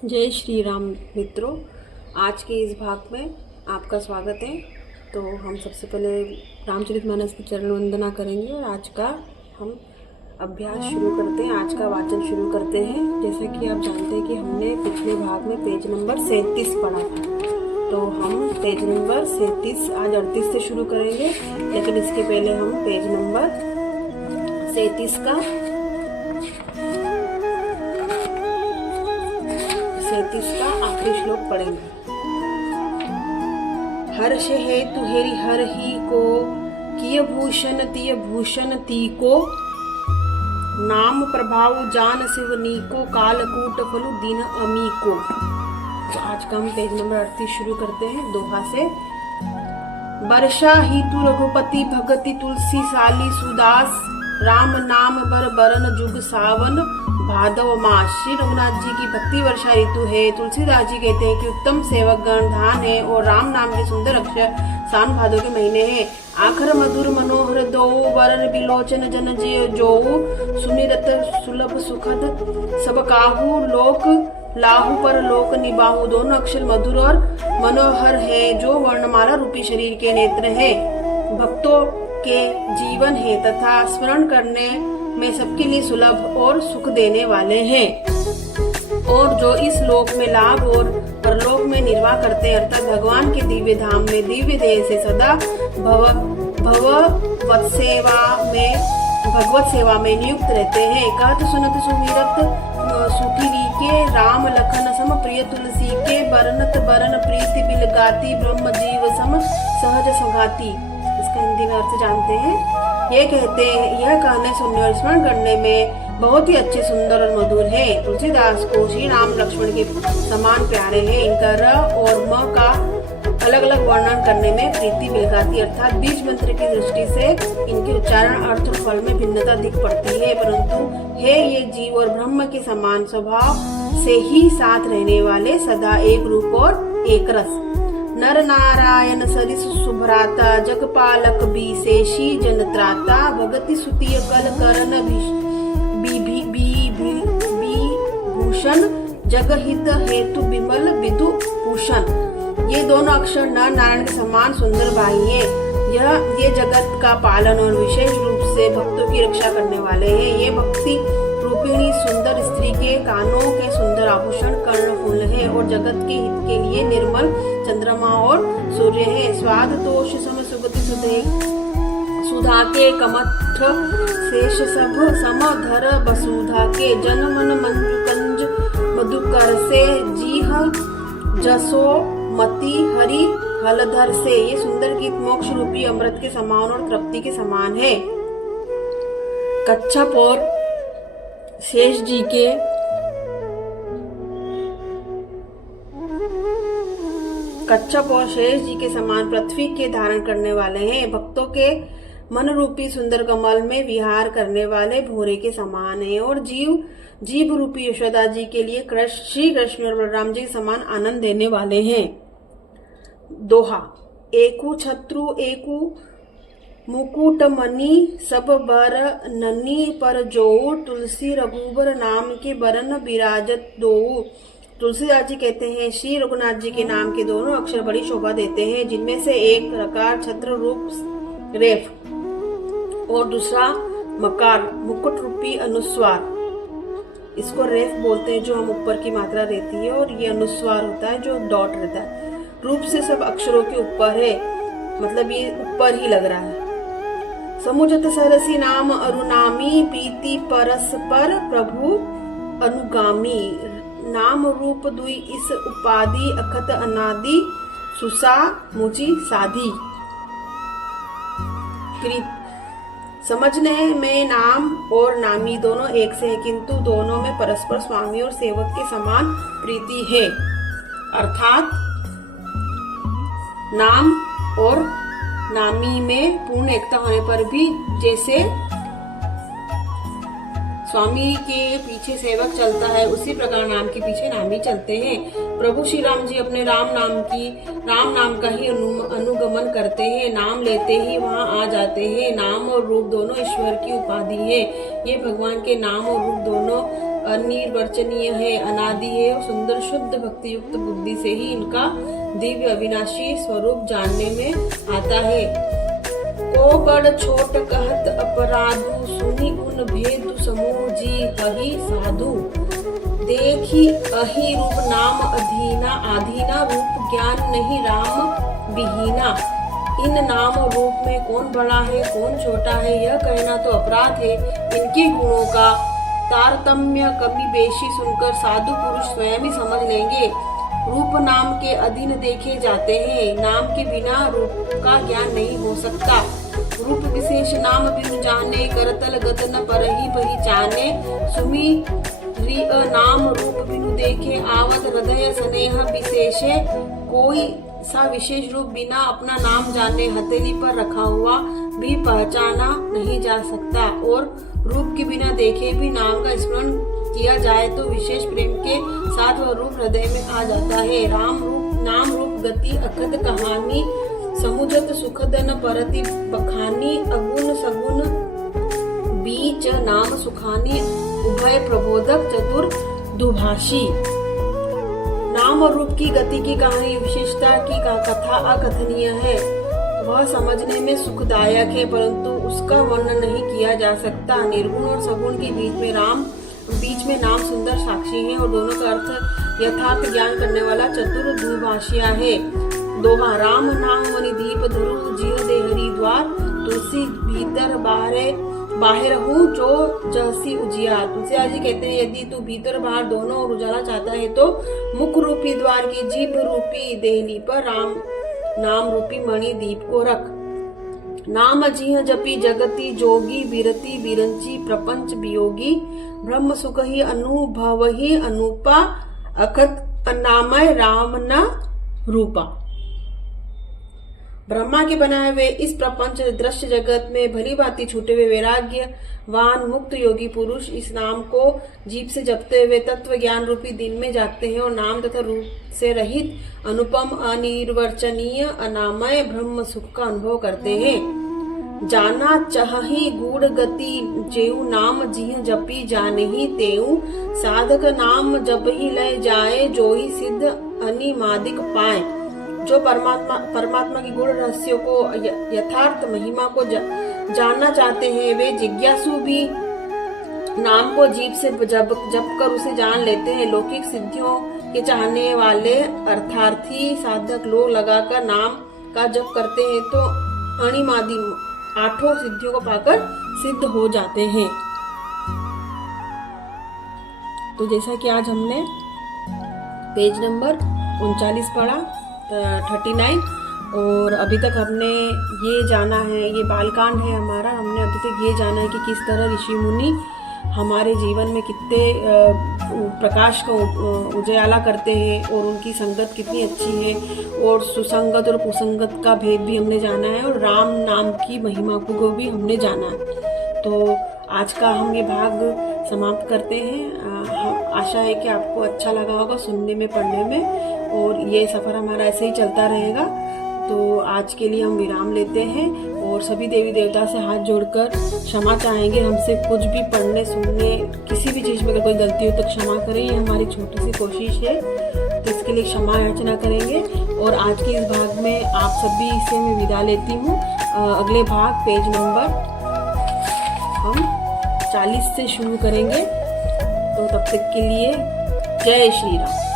जय श्री राम मित्रों, आज के इस भाग में आपका स्वागत है। तो हम सबसे पहले रामचरितमानस की चरण वंदना करेंगे और आज का हम अभ्यास शुरू करते हैं, आज का वाचन शुरू करते हैं। जैसा कि आप जानते हैं कि हमने पिछले भाग में पेज नंबर 37 पढ़ा था, तो हम पेज नंबर 37 आज 38 से शुरू करेंगे, लेकिन इसके पहले हम पेज नंबर 37 का आखिरी श्लोक पढ़ेंगे। हर्ष है तुहेरी हर ही को, किय भूषण तिय भूषण ती को, नाम प्रभाव जान शिव नीको, कालकूट फलु दीन अमी को। तो आज का हम पेज नंबर 38 शुरू करते हैं दोहा से। वर्षा ही तु रघुपति भगति तुलसी साली सुदास, राम नाम बर बरन जुग सावन, भादव मास। श्री रघुनाथ जी की भक्ति वर्षा ऋतु है। तुलसीदास जी कहते हैं कि उत्तम सेवक गण धान है और राम नाम के सुंदर अक्षर सावन भादव के महीने हैं। आखर मधुर मनोहर दो, वरन बिलोचन जन जो, सुनिरत सुलभ सुखद सब काहू, लोक लाहू पर लोक निबाहू। दोनों अक्षर मधुर और मनोहर है, जो वर्णमाला रूपी शरीर के नेत्र है, भक्तों के जीवन है तथा स्मरण करने में सबके लिए सुलभ और सुख देने वाले हैं, और जो इस लोक में लाभ और परलोक में निर्वाह करते हैं, अर्थात भगवान के दिव्य धाम में दिव्य देह से सदा भगवत सेवा में नियुक्त रहते हैं। कहत सुनत सुमिरत सुखी के, राम लखन सम प्रिय तुलसी के, बरनत बरन प्रीति बिलगाती, ब्रह्म जीव सम सहज संघाती। इसका हिंदी में अर्थ जानते हैं। ये कहते हैं, यह कहने सुनने और स्मरण करने में बहुत ही अच्छे, सुंदर और मधुर है। तुलसीदास को श्री राम लक्ष्मण के समान प्यारे हैं। इनका र और म का अलग अलग वर्णन करने में प्रीति बिलगाती अर्थात बीज मंत्र की दृष्टि से इनके उच्चारण, अर्थ और फल में भिन्नता दिख पड़ती है, परंतु है ये जीव और ब्रह्म के समान स्वभाव से ही साथ रहने वाले, सदा एक रूप और एक रस। नर नारायण सरिस सुभ्राता, जगपालक बीसेशी जनत्राता, भगति सुतिय कल करन भूषण, जगहित हेतु बिमल विदु भूषण। ये दोनों अक्षर नर नारायण के समान सुंदर भाई हैं। ये जगत का पालन और विशेष रूप से भक्तों की रक्षा करने वाले हैं। ये भक्ति रूपिणी सुंदर स्त्री के कानों के सुंदर आभूषण कर्णफूल है, और जगत के हित के लिए निर्मल चंद्रमा और सूर्य है। स्वाद तोष सम सुगति सुधे, सुधा के कमठ शेष सब समधर वसुधा के, जन मन मंजुकंज मधुकर से, जीह जसो मति हरि हलधर से। ये सुंदर गीत मोक्ष रूपी अमृत के समान और तृप्ति के समान है। कच्छप और शेष जी के समान पृथ्वी के धारण करने वाले हैं। भक्तों के मन रूपी सुंदर कमल में विहार करने वाले भोरे के समान है, और जीव रूपी यशोदा जी के लिए श्री कृष्ण और बलराम जी के समान आनंद देने वाले हैं। दोहा। एकु छत्रु एकु मुकुट मणि, सब बर ननी पर जोऊ, तुलसी रघुबर नाम के बरन विराजत दोऊ। तुलसीदास जी कहते हैं, श्री रघुनाथ जी के नाम के दोनों अक्षर बड़ी शोभा देते हैं, जिनमें से एक रकार छत्र रूप रेफ और दूसरा मकार मुकुट रूपी अनुस्वार। इसको रेफ बोलते हैं जो हम ऊपर की मात्रा रहती है, और ये अनुस्वार होता है जो डॉट रहता है। रूप से सब अक्षरों के ऊपर है, मतलब ये ऊपर ही लग रहा है। समुझत सरसी नाम अरुनामी, प्रीति परस्पर प्रभु अनुगामी, नाम रूप दुई इस उपाधि, अखत अनादि सुसा मुझी साधी। समझने में नाम और नामी दोनों एक से है, किंतु दोनों में परस्पर स्वामी और सेवक के समान प्रीति है। अर्थात नाम और नामी में पूर्ण एकता होने पर भी जैसे स्वामी के पीछे सेवक चलता है, उसी प्रकार नाम के पीछे नामी चलते हैं। प्रभु श्री राम जी अपने राम नाम का ही अनुगमन करते हैं। नाम लेते ही वहां आ जाते हैं। नाम और रूप दोनों ईश्वर की उपाधि है। ये भगवान के नाम और रूप दोनों अनिर्वचनीय है, अनादि है और सुंदर शुद्ध भक्ति युक्त बुद्धि से ही इनका दिव्य अविनाशी स्वरूप जानने में आता है। को बड़ छोट कहत अपराधु, सुनि गुण भेदु समूह जी हहि साधु। देखी अहि रूप नाम अधीना, आधीना रूप ज्ञान नहीं राम विहीना। इन नाम और रूप में कौन बड़ा है कौन छोटा है यह कहना तो अपराध है। इनके गुणों का तारतम्य कमी बेशी सुनकर साधु पुरुष स्वयं ही समझ लेंगे। रूप नाम के अधीन देखे जाते हैं, नाम के बिना रूप का ज्ञान नहीं हो सकता। रूप विशेष नाम बिनु जाने, करतल गत न परहि पहिचाने। सुमि नाम रूप बिनु देखे, आवत हृदय स्नेह विशेषे। कोई सा विशेष रूप बिना अपना नाम जाने हथेली पर रखा हुआ भी पहचाना नहीं जा सकता, और रूप के बिना देखे भी नाम का स्मरण किया जाए तो विशेष प्रेम के साथ वह रूप हृदय में आ जाता है। राम रूप नाम रूप गति अखद कहानी, समुझत सुखद न परति बखानी। अगुण सगुण बीच नाम सुखानी, उभय प्रबोधक चतुर दुभाषी। नाम और रूप की गति की कहानी विशेषता की कथा अकथनीय है। वह समझने में सुखदायक है परंतु उसका वर्णन नहीं किया जा सकता। निर्गुण और सगुण के बीच में नाम सुंदर साक्षी है और दोनों का अर्थ यथार्थ ज्ञान करने वाला चतुर दुभाषिया है। दोहा राम नाम मणि दीप धरु, जिय दे हरि द्वार। तुलसी भीतर बाहर हूँ जो जैसी उजियार। तुलसीदास जी कहते हैं यदि तू भीतर बाहर दोनों ओर उजाला चाहता है तो मुख रूपी द्वार की जीभ रूपी देहली पर राम नाम रूपी मणि दीप को रख। नाम जिह जपी जगति जोगी, विरति विरंची प्रपंच वियोगी। ब्रह्म सुख ही अनुभव ही अनुपा, अखत अनामय राम न रूपा। ब्रह्मा के बनाए हुए इस प्रपंच दृश्य जगत में भली भांति छूटे हुए वैराग्यवान मुक्त योगी पुरुष इस नाम को जीभ से जपते हुए तत्व ज्ञान रूपी दिन में जागते हैं और नाम तथा रूप से रहित अनुपम अनिर्वचनीय अनामय ब्रह्म सुख का अनुभव करते हैं। जाना चाहि गूढ़ गति, जेऊ नाम जिह जपी जानहि तेऊ। साधक नाम जप ही लय जाए, जो ही सिद्ध अनिमादिक पाए। जो परमात्मा की गुण रहस्यों को यथार्थ महिमा को जानना चाहते हैं वे जिज्ञासु भी नाम को जीभ से जप कर उसे जान लेते हैं। लौकिक सिद्धियों के चाहने वाले अर्थार्थी साधक लोग लगाकर नाम का जप करते हैं तो अणिमादि 8 सिद्धियों को पाकर सिद्ध हो जाते हैं। तो जैसा कि आज हमने पेज नंबर 39 पढ़ा 39, और अभी तक हमने ये जाना है, ये बालकांड है हमारा। हमने अभी तक ये जाना है कि किस तरह ऋषि मुनि हमारे जीवन में कितने प्रकाश का उजाला करते हैं और उनकी संगत कितनी अच्छी है, और सुसंगत और कुसंगत का भेद भी हमने जाना है, और राम नाम की महिमा को भी हमने जाना है। तो आज का हम ये भाग समाप्त करते हैं। आशा है कि आपको अच्छा लगा होगा सुनने में पढ़ने में, और ये सफ़र हमारा ऐसे ही चलता रहेगा। तो आज के लिए हम विराम लेते हैं और सभी देवी देवता से हाथ जोड़कर क्षमा चाहेंगे। हमसे कुछ भी पढ़ने सुनने किसी भी चीज़ में अगर कोई गलती हो तो क्षमा करें, ये हमारी छोटी सी कोशिश है, तो इसके लिए क्षमा याचना करेंगे। और आज के इस भाग में आप सभी से मैं विदा लेती हूँ। अगले भाग पेज नंबर हम 40 से शुरू करेंगे। तो तब तक के लिए जय श्री राम।